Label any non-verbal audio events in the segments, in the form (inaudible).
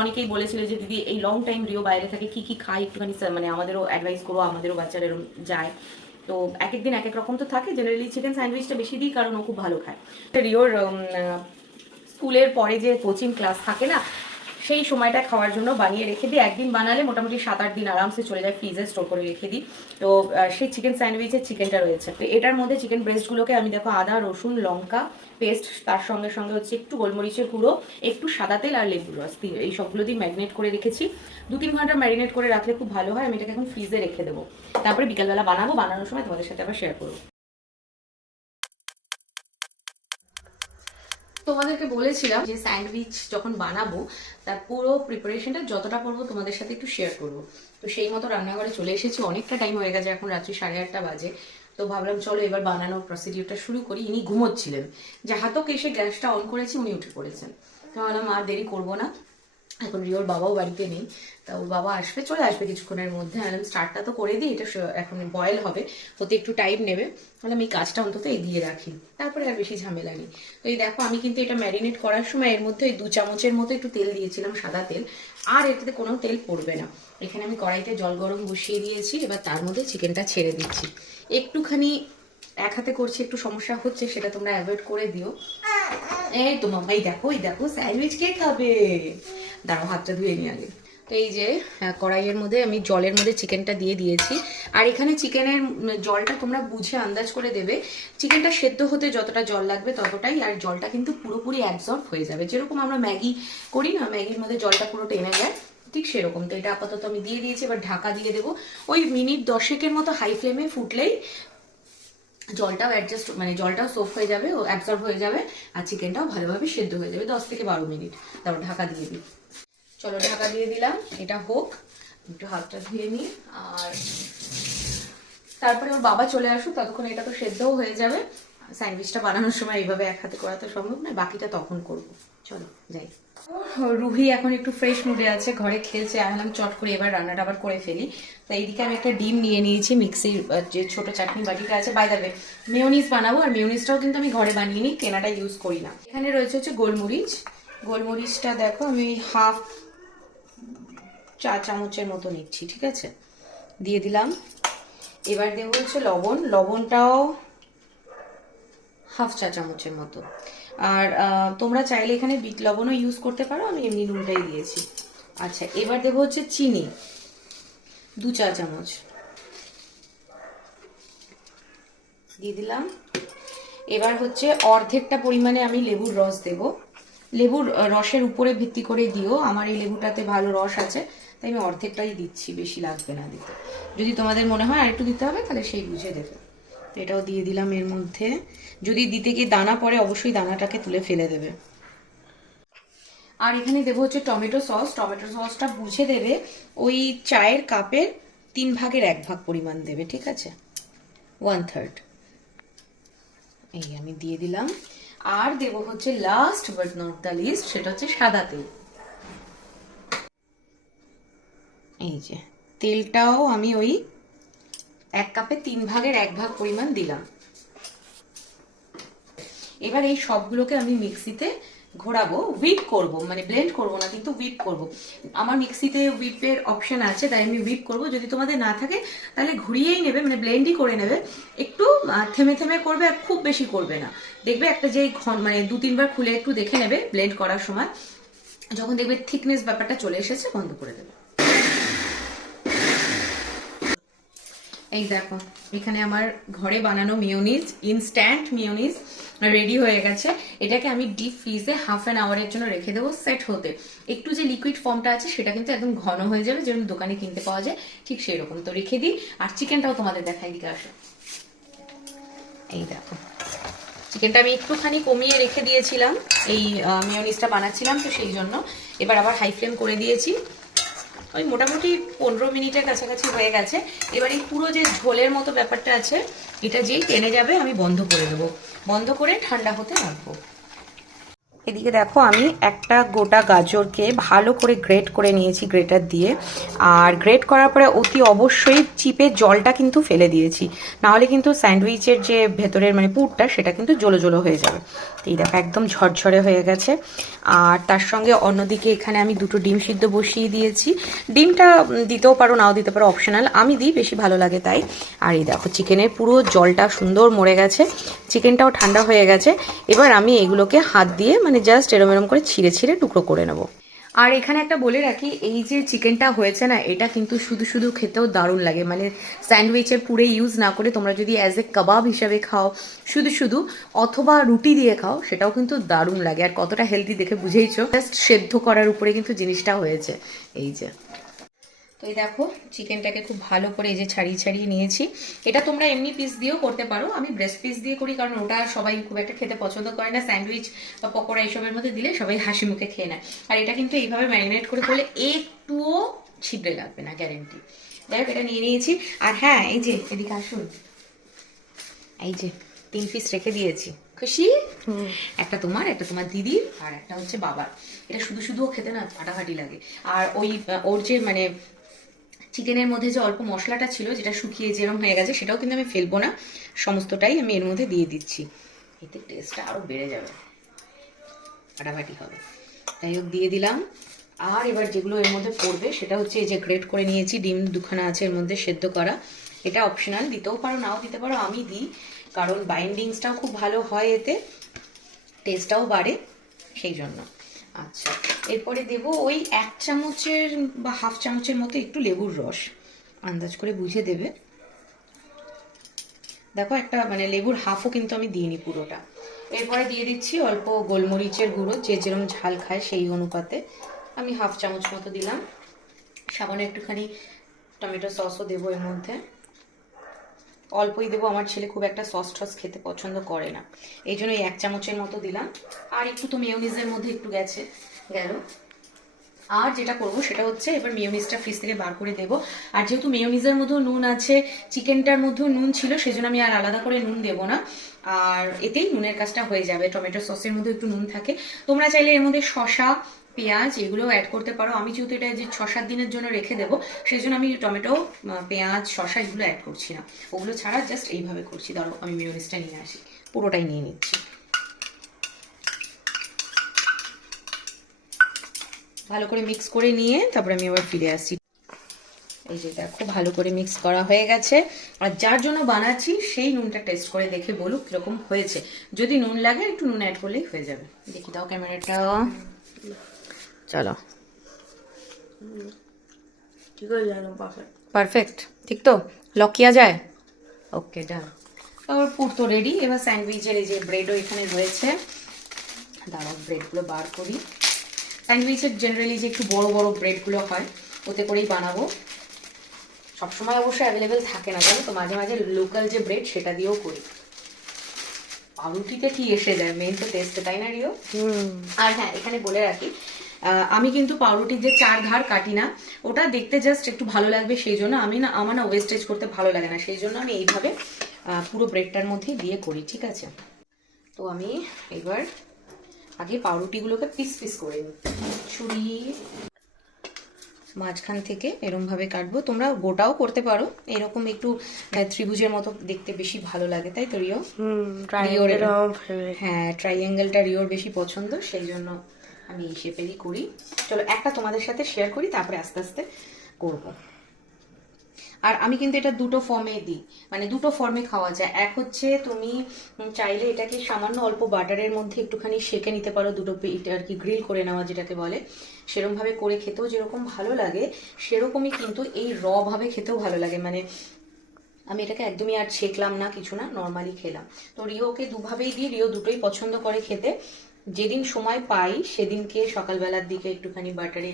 অনেকেই বলেছিল যে, দিদি, এই লং টাইম রিও বাইরে থাকে, কি কি খায় একটুখানি মানে আমাদেরও অ্যাডভাইস করব আমাদেরও বাচ্চারা যায়। তো এক একদিন এক এক রকম তো থাকে। জেনারেলি চিকেন স্যান্ডউইচটা বেশি দিই, কারণ ও খুব ভালো খায়। রিওর স্কুলের পরে যে কোচিং ক্লাস থাকে না সেই সময়টা খাওয়ার জন্য বানিয়ে রেখে দিই। একদিন বানালে মোটামুটি সাত আট দিন আরামসে চলে যায় ফ্রিজে স্টোর করে রেখে দিই। তো সেই চিকেন স্যান্ডউইচের চিকেনটা রয়েছে। তো এটার মধ্যে চিকেন ব্রেস্টগুলোকে আমি দেখো আদা, রসুন, লঙ্কা পেস্ট তার সঙ্গে সঙ্গে হচ্ছে একটু গোলমরিচের গুঁড়ো, একটু সাদা তেল আর লেবুর রস দিয়ে এই সবগুলো দিয়ে ম্যারিনেট করে রেখেছি। দু তিন ঘণ্টা ম্যারিনেট করে রাখলে খুব ভালো হয়, আমি এটাকে এখন ফ্রিজে রেখে দেবো। তারপরে বিকালবেলা বানাবো, বানানোর সময় তোমাদের সাথে আবার শেয়ার করব। তোমাদেরকে বলেছিলাম যে স্যান্ডউইচ যখন বানাবো, তার পুরো প্রিপারেশনটা যতটা করব তোমাদের সাথে একটু শেয়ার করব। তো সেই মতো রান্নাঘরে চলে এসেছি, অনেকটা টাইম হয়ে গেছে, এখন রাত্রি সাড়ে আটটা বাজে। তো ভাবলাম, চলো এবার বানানোর প্রসিডিউরটা শুরু করি। ইনি ঘুমোচ্ছিলেন। যাহাতক এসে গ্যাসটা অন করেছি, উনি উঠে পড়েছেন। তো ভাবলাম, আর দেরি করব না। এখন রিওর বাবাও বাড়িতে নেই, তা ওর বাবা আসবে, চলে আসবে কিছুক্ষণের মধ্যে আমি স্টার্টটা তো করে দিই, এটা এখন বয়েল হবে হতে একটু টাইম নেবে, তাহলে আমি কাজটা অন্তত এগিয়ে রাখি, তারপরে আর বেশি ঝামেলা নেই। তো এই দেখো, আমি কিন্তু এটা ম্যারিনেট করার সময় এর মধ্যে ওই দু চামচের মতো একটু তেল দিয়েছিলাম, সাদা তেল, আর এটাতে কোনো তেল পড়বে না। এখানে আমি কড়াইতে জল গরম বসিয়ে দিয়েছি, এবার তার মধ্যে চিকেনটা ছেড়ে দিচ্ছি। একটুখানি এক হাতে করছি, একটু সমস্যা হচ্ছে, সেটা তোমরা অ্যাভয়েড করে দিও। এই তো এই দেখো এই দেখো, স্যান্ডউইচ কে খাবে? দাঁড়াও, হাতটা ধুয়ে নিয়ে আগে। তো এই যে কড়াইয়ের মধ্যে আমি জলের মধ্যে চিকেনটা দিয়ে দিয়েছি। আর এখানে চিকেনের জলটা তোমরা বুঝে আন্দাজ করে দেবে। চিকেনটা সেদ্ধ হতে যতটা জল লাগবে ততটাই, আর জলটা কিন্তু পুরোপুরি অ্যাবজর্ব হয়ে যাবে। যেরকম আমরা ম্যাগি করি না, ম্যাগির মধ্যে জলটা পুরো টেনে যায়, ঠিক সেরকম। তো এটা আপাতত আমি দিয়ে দিয়েছি, এবার ঢাকা দিয়ে দেবো। ওই মিনিট দশেকের মতো হাই ফ্লেমে ফুটলেই জলটাও অ্যাডজাস্ট মানে জলটাও সোফ হয়ে যাবে, ও অ্যাবজর্ব হয়ে যাবে, আর চিকেনটাও ভালোভাবে সেদ্ধ হয়ে যাবে, দশ থেকে বারো মিনিট। তারপর ঢাকা দিয়ে দিই। চলো ঢাকা দিয়ে দিলাম, এটা হোক। একটু হাতটা ধুয়ে নিই, আর তারপরে ওর বাবা চলে আসুক, ততক্ষণ এটা তো সেদ্ধও হয়ে যাবে। স্যান্ডউইচটা বানানোর সময় এইভাবে এক হাতে করা তো সম্ভব নয়, বাকিটা তখন করব। চলো, যাই। রুহি এখন একটু ফ্রেশ মুডে আছে, ঘরে খেলছে। আনলাম চট করে এবার রান্নাটা আবার করে ফেলি। তো এইদিকে আমি একটা ডিম নিয়ে নিয়েছি মিক্সির যে ছোট চাটনি বাটিটা আছে। বাই দেবে মেয়নিজ বানাবো, আর মেয়নিজটাও কিন্তু আমি ঘরে বানিয়ে নিই, কেনাটা ইউজ করি না। এখানে রয়েছে হচ্ছে গোলমরিচ। গোলমরিচটা দেখো, আমি হাফ চা চামচের মতো নিচ্ছি, ঠিক আছে? দিয়ে দিলাম। এবার দেবো হচ্ছে লবণ। লবণটাও হাফ চা চামচের মতো। আর তোমরা চাইলে এখানে বিট লবণও ইউজ করতে পারো, আমি এমনি নুনটাই দিয়েছি। আচ্ছা এবার দেবো হচ্ছে চিনি, দু চা চামচ। দিয়ে দিলাম। এবার হচ্ছে অর্ধেকটা পরিমাণে আমি লেবুর রস দেব। লেবুর রসের উপরে ভিত্তি করে দিও, আমার এই লেবুটাতে ভালো রস আছে, তাই আমি অর্ধেকটাই দিচ্ছি, বেশি লাগবে না দিতে। যদি তোমাদের মনে হয় আরেকটু দিতে হবে, তাহলে সেই বুঝে দেবে। তো এটাও দিয়ে দিলাম এর মধ্যে। যদি দিতে গিয়ে দানা পরে অবশ্যই দানাটাকে তুলে ফেলে দেবে। আর এখানে দেবো হচ্ছে টমেটো সস। টমেটো সসটা বুঝে দেবে, ওই চায়ের কাপের তিন ভাগের এক ভাগ পরিমাণ দেবে, ঠিক আছে? ওয়ান থার্ড এই আমি দিয়ে দিলাম। আর দেবো হচ্ছে last but not the least সেটা হচ্ছে সাদা তেল। এই যে, তেলটাও আমি ওই এক কাপে তিন ভাগের এক ভাগ পরিমাণ দিলাম। এবার এই সবগুলোকে আমি মিক্সিতে ঘোরাবো হুইপ করব মানে ব্লেন্ড করব না, কিন্তু হুইপ করব। আমার মিক্সিতে হুইপের অপশন আছে, তাই আমি হুইপ করব। যদি তোমাদের না থাকে, তাহলে ঘুরিয়েই নেবে মানে ব্লেন্ডই করে নেবে। একটু থেমে থেমে করবে আর খুব বেশি করবে না। দেখবে একটা যেই ঘন মানে দু, তিনবার খুলে একটু দেখে নেবে ব্লেন্ড করার সময়। যখন দেখবে থিকনেস ব্যাপারটা চলে এসেছে, বন্ধ করে দেবে। এই দেখো, এখানে আমার ঘরে বানানো মিওনিজ ইনস্ট্যান্ট মিওনিজ রেডি হয়ে গেছে। এটাকে আমি ডিপ ফ্রিজে হাফ অ্যান আওয়ারের জন্য রেখে দেবো সেট হতে। একটু যে লিকুইড ফর্মটা আছে, সেটা কিন্তু একদম ঘন হয়ে যাবে, যেরকম দোকানে কিনতে পাওয়া যায়, ঠিক সেরকম। তো রেখে দিই, আর চিকেনটাও তোমাদের দেখাই দিকে আসো। এই দেখো চিকেনটা আমি একটুখানি কমিয়ে রেখে দিয়েছিলাম, এই মিওনিজটা বানাচ্ছিলাম, তো সেই জন্য। এবার আবার হাই ফ্লেম করে দিয়েছি। ওই মোটামুটি পনেরো মিনিটের কাছাকাছি হয়ে গেছে। এবার এই পুরো যে ঝোলের মতো ব্যাপারটা আছে, এটা যেই টেনে যাবে, আমি বন্ধ করে দেবো। বন্ধ করে ঠান্ডা হতে রাখব। এদিকে দেখো, আমি একটা গোটা গাজরকে ভালো করে গ্রেট করে নিয়েছি গ্রেটার দিয়ে। আর গ্রেট করার পরে অতি অবশ্যই চিপে জলটা কিন্তু ফেলে দিয়েছি। নাহলে কিন্তু স্যান্ডউইচের যে ভেতরের মানে পুরটা, সেটা কিন্তু জলো জলো হয়ে যাবে। তো এই দেখো, একদম ঝরঝরে হয়ে গেছে। আর তার সঙ্গে অন্যদিকে এখানে আমি দুটো ডিম সিদ্ধ বসিয়ে দিয়েছি। ডিমটা দিতেও পারো, নাও দিতে পারো অপশনাল আমি দিই, বেশি ভালো লাগে তাই। আর এই দেখো চিকেনের পুরো জলটা সুন্দর মরে গেছে। চিকেনটাও ঠান্ডা হয়ে গেছে। এবার আমি এগুলোকে হাত দিয়ে মানে জাস্ট এরম এরম করে ছিঁড়ে ছিঁড়ে টুকরো করে নেব। আর এখানে একটা বলে রাখি, এই যে চিকেনটা হয়েছে না, এটা কিন্তু শুধু শুধু খেতেও দারুণ লাগে। মানে স্যান্ডউইচের পুরে ইউজ না করে তোমরা যদি অ্যাজ এ কাবাব হিসাবে খাও, শুধু শুধু অথবা রুটি দিয়ে খাও, সেটাও কিন্তু দারুণ লাগে। আর কতটা হেলদি দেখে বুঝেইছো। জাস্ট সেদ্ধ করার উপরে কিন্তু জিনিসটা হয়েছে। এই যে। তো এই দেখো চিকেনটাকে খুব ভালো করে এই যে ছাড়িয়ে ছাড়িয়ে নিয়েছি। এটা তোমরা এমনি পিস দিয়েও করতে পারো। আমি ব্রেস্ট পিস দিয়ে করি কারণ ওটা সবাই খুব একটা খেতে পছন্দ করে না। স্যান্ডউইচ বা পকোড়া এইসবের মধ্যে দিলে সবাই হাসি মুখে খেয়ে নেয়। আর এটা কিন্তু এইভাবে ম্যারিনেট করে করলে একটুও ছিদ্রে লাগবে না গ্যারেন্টি যাই হোক এটা নিয়ে নিয়েছি। আর হ্যাঁ এই যে এদিকে আসুন। এই যে তিন পিস রেখে দিয়েছি। খুশি? একটা তোমার একটা তোমার দিদির আর একটা হচ্ছে বাবার। এটা শুধু শুধুও খেতে না ফাটাফাটি লাগে। আর ওই ওর যে মানে চিকেনের মধ্যে যে অল্প মশলাটা ছিল, যেটা শুকিয়ে যেরম হয়ে গেছে, সেটাও কিন্তু আমি ফেলব না। সমস্তটাই আমি এর মধ্যে দিয়ে দিচ্ছি। এতে টেস্টটা আরও বেড়ে যাবে। ফাটাফাটি হবে। যাই হোক, দিয়ে দিলাম। আর এবার যেগুলো এর মধ্যে পড়বে, সেটা হচ্ছে এই যে গ্রেট করে নিয়েছি, ডিম দুখানা আছে এর মধ্যে সেদ্ধ করা। এটা অপশনাল দিতেও পারো, নাও দিতে পারো, আমি দিই। কারণ বাইন্ডিংসটাও খুব ভালো হয় এতে। টেস্টটাও বাড়ে সেই জন্য আচ্ছা। এরপরে দেব ওই এক চামচের বা হাফ চামচের মতো একটু লেবুর রস। আন্দাজ করে বুঝে দেবে। দেখো একটা মানে লেবুর হাফও কিন্তু আমি দিইনি পুরোটা। এরপরে দিয়ে দিচ্ছি অল্প গোলমরিচের গুঁড়ো। যে যেরকম ঝাল খায় সেই অনুপাতে। আমি হাফ চামচ মতো দিলাম। সামান্য একটুখানি টমেটো সসও দেবো এর মধ্যে। অল্পই দেবো। আমার ছেলে খুব একটা সস টস খেতে পছন্দ করে না। এই জন্য এক চামচের মতো দিলাম। আর একটু তো মেয়োনিজের মধ্যে একটু গেছে। গেল। আর যেটা করব সেটা হচ্ছে এবার মেয়োনিজটা ফ্রিজ থেকে বার করে দেবো। আর যেহেতু মেয়োনিজের মধ্যেও নুন আছে চিকেনটার মধ্যেও নুন ছিল, সেজন্য আমি আর আলাদা করে নুন দেবো না। আর এতেই নুনের কাজটা হয়ে যাবে। টমেটো সসের মধ্যে একটু নুন থাকে। তোমরা চাইলে এর মধ্যে শশা পেঁয়াজ এগুলো অ্যাড করতে পারো। আমি যেহেতু এটা যে ছ সাত দিনের জন্য রেখে দেবো সেই জন্য আমি টমেটো পেঁয়াজ শশা এগুলো অ্যাড করছি না। ওগুলো ছাড়া জাস্ট এইভাবে করছি। ধরো আমি মেয়োনিজটা নিয়ে আসি। পুরোটাই নিয়ে নিচ্ছি। ভালো করে মিক্স করে নিয়ে তারপরে আমি আবার ফিরে আসি। এই যে দেখো ভালো করে মিক্স করা হয়ে গেছে। আর যার জন্য বানাচ্ছি সেই নুনটা টেস্ট করে দেখে বলুক কীরকম হয়েছে। যদি নুন লাগে একটু নুন অ্যাড করলেই হয়ে যাবে। দেখি দাও ক্যামেরাটা চলো। ঠিক আছে পারফেক্ট ঠিক তো? লক কিয়া যায়? ওকে ডান তারপর পুর তো রেডি এবার স্যান্ডউইচের এই যে ব্রেডও এখানে রয়েছে। দাঁড়াও ব্রেডগুলো বার করি। স্যান্ডউইচের জেনারেলি যে একটু বড় বড় ব্রেডগুলো হয় ওতে করেই বানাবো। সবসময় অবশ্য অ্যাভেলেবেল থাকে না জানো তো? মাঝে মাঝে লোকাল যে ব্রেড সেটা দিয়েও করি। পাউরুটিতে কি এসে যায়? মেন তো টেস্ট তাই না রিও? আর হ্যাঁ এখানে বলে রাখি আমি কিন্তু পাউরুটির যে চার ধার কাটি না ওটা দেখতে জাস্ট একটু ভালো লাগবে সেই জন্য আমি না আমার না ওয়েস্টেজ করতে ভালো লাগে না। সেই জন্য আমি এইভাবে পুরো ব্রেডটার মধ্যেই দিয়ে করি ঠিক আছে? তো আমি এবার আগে পাউরুটিগুলোকে পিস পিস করে ছুরি মাঝখান থেকে এরম ভাবে কাটবো। তোমরা গোটাও করতে পারো। এরকম একটু আহ, ত্রিভুজের মতো দেখতে বেশি ভালো লাগে তাই তো রিও? হ্যাঁ ট্রাইঅ্যাঙ্গেলটা রিওর বেশি পছন্দ সেই জন্য আমি এই শেপেরই করি। চলো একটা তোমাদের সাথে শেয়ার করি তারপরে আস্তে আস্তে করব। আর আমি কিন্তু এটা দুটো ফর্মে দিই। মানে দুটো ফর্মে খাওয়া যায়। এক হচ্ছে তুমি চাইলে এটাকে সামান্য অল্প বাটারের মধ্যে একটুখানি সেকে নিতে পারো, দুটো আর কি গ্রিল করে নেওয়া যেটাকে বলে। সেরকম ভাবে করে খেতেও যেরকম ভালো লাগে, সেরকমই কিন্তু এই র ভাবে খেতেও ভালো লাগে। মানে আমি এটাকে একদমই আর ছেকলাম না, কিছু না নর্মালি খেলাম। তো রিওকে দুভাবেই দিই, রিও দুটোই পছন্দ করে খেতে। যেদিন সময় পাই সেদিনকে সকালবেলার দিকে একটুখানি বাটারে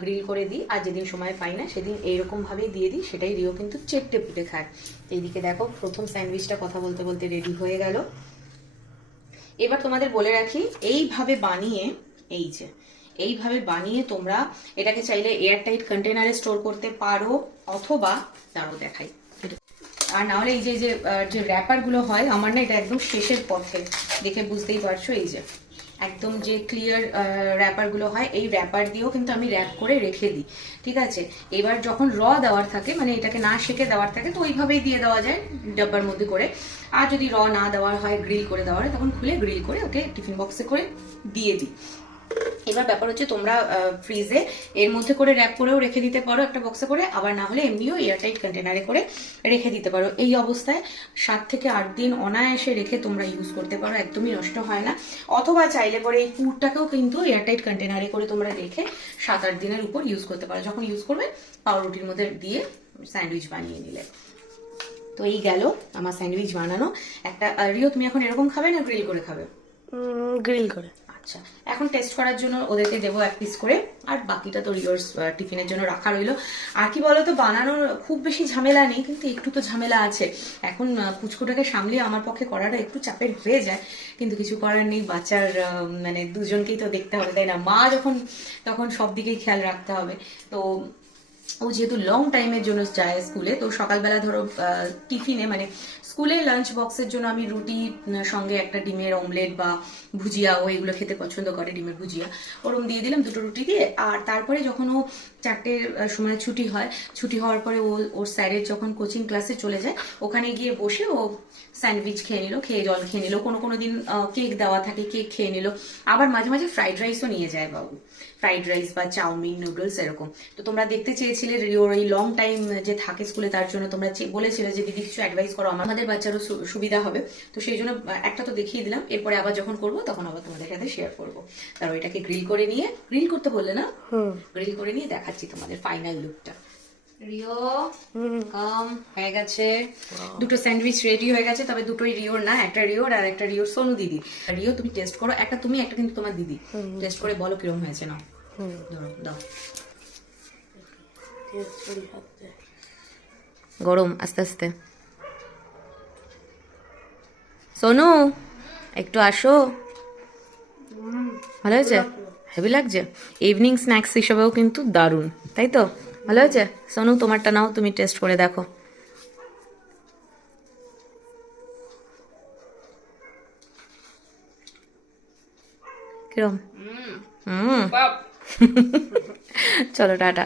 গ্রিল করে দিই। আর যেদিন সময় পাই না সেদিন এইরকম ভাবেই দিয়ে দিই। সেটাই রিও কিন্তু চেটে পুটে খায়। এইদিকে দেখো প্রথম স্যান্ডউইচটা কথা বলতে বলতে রেডি হয়ে গেল। এবার তোমাদের বলে রাখি এইভাবে বানিয়ে এই যে এইভাবে বানিয়ে তোমরা এটাকে চাইলে এয়ার টাইট কন্টেনারে স্টোর করতে পারো অথবা দাঁড়ো দেখাই। আর নাহলে এই যে যে আহ, যে র্যাপারগুলো হয় আমার না এটা একদম শেষের পথে দেখে বুঝতেই পারছ এই যে। একদম যে ক্লিয়ার র্যাপারগুলো হয়, এই র্যাপার দিয়েও কিন্তু আমি র্যাপ করে রেখে দিই, ঠিক আছে? এবার যখন র দেওয়ার থাকে মানে এটাকে না সেকে দেওয়ার থাকে, তো ওইভাবেই দিয়ে দেওয়া যায় ডাব্বার মধ্যে করে। আর যদি র না দেওয়ার হয় গ্রিল করে দেওয়ার তখন খুলে গ্রিল করে ওকে টিফিন বক্সে করে দিয়ে দিই। এবার ব্যাপার হচ্ছে তোমরা ফ্রিজে এর মধ্যে করে র্যাপ করেও রেখে দিতে পারো একটা বক্সে করে, আবার না হলে এমনিও এয়ারটাইট কন্টেনারে করে রেখে দিতে পারো। এই অবস্থায় সাত থেকে আট দিন অনায়াসে রেখে তোমরা ইউজ করতে পারো, একদমই নষ্ট হয় না। অথবা চাইলে পরে এই পুরটাকেও কিন্তু এয়ারটাইট কন্টেনারে করে তোমরা রেখে সাত আট দিনের উপর ইউজ করতে পারো। যখন ইউজ করবে, পাউরুটির মধ্যে দিয়ে স্যান্ডউইচ বানিয়ে নিলে। তো এই গেল আমার স্যান্ডউইচ বানানো। একটা রিও তুমি এখন এরকম খাবে না গ্রিল করে খাবে? গ্রিল করে। আচ্ছা এখন টেস্ট করার জন্য ওদেরকে দেবো এক পিস করে, আর বাকিটা তো রিওর্স টিফিনের জন্য রাখা রইল। আর কি বলতো, বানানোর খুব বেশি ঝামেলা নেই, কিন্তু একটু তো ঝামেলা আছে। এখন পুচকুটাকে সামলিয়ে আমার পক্ষে করাটা একটু চাপের হয়ে যায়, কিন্তু কিছু করার নেই, বাচ্চার মানে দুজনকেই তো দেখতে হবে, তাই না? মা যখন, তখন সব দিকেই খেয়াল রাখতে হবে। তো ও যেহেতু লং টাইমের জন্য যায় স্কুলে তো সকালবেলা ধরো টিফিনে মানে স্কুলে লাঞ্চ বক্সের জন্য আমি রুটি সঙ্গে একটা ডিমের অমলেট বা ভুজিয়া, ও এগুলো খেতে পছন্দ করে, ডিমের ভুজিয়া। ওরম দিয়ে দিলাম দুটো রুটি দিয়ে, আর তারপরে যখন ও চারটের সময় ছুটি হয়। ছুটি হওয়ার পরে ও ওর স্যারের যখন কোচিং ক্লাসে চলে যায় ওখানে গিয়ে বসে ও স্যান্ডউইচ খেয়ে নিল খেয়ে জল খেয়ে নিল। কোনো কোনো দিন কেক দেওয়া থাকে কেক খেয়ে নিল। আবার মাঝে মাঝে ফ্রাইড রাইসও নিয়ে যায় বাবু। ফ্রাইড রাইস বা চাউমিন নুডলস এরকম। তো তোমরা দেখতে চেয়েছিলে রিওর এই লং টাইম যে থাকে স্কুলে তার জন্য তোমরা বলেছিলে যে দিদি কিছু অ্যাডভাইস করো আমাদের বাচ্চারও সুবিধা হবে। তো সেই জন্য একটা তো দেখিয়ে দিলাম। এরপরে আবার যখন করব তখন আবার তোমাদের সাথে শেয়ার করব। তার ওইটাকে গ্রিল করে নিয়ে গ্রিল করতে বললে না? হুম। গ্রিল করে নিয়ে দেখাচ্ছি তোমাদের ফাইনাল লুকটা রিও কাম হয়ে গেছে। দুটো স্যান্ডউইচ রেডি হয়ে গেছে তবে দুটোই রিওর না একটা রিওর আর একটা রিওর সোনু দিদি। রিও তুমি টেস্ট করো একটা তুমি একটা কিন্তু তোমার দিদি। টেস্ট করে বলো কিরম হয়েছে না ধরো দাও। গরম আস্তে আস্তে। সোনু একটু আসো। ভালো হয়েছে? হেভি লাগছে? ইভিনিং স্ন্যাক্স হিসাবেও কিন্তু দারুণ তাই তো? ভালো হয়েছে? সোনু তোমারটা নাও তুমি টেস্ট করে দেখো। কিরম? হুম। (laughs) চলো টাটা।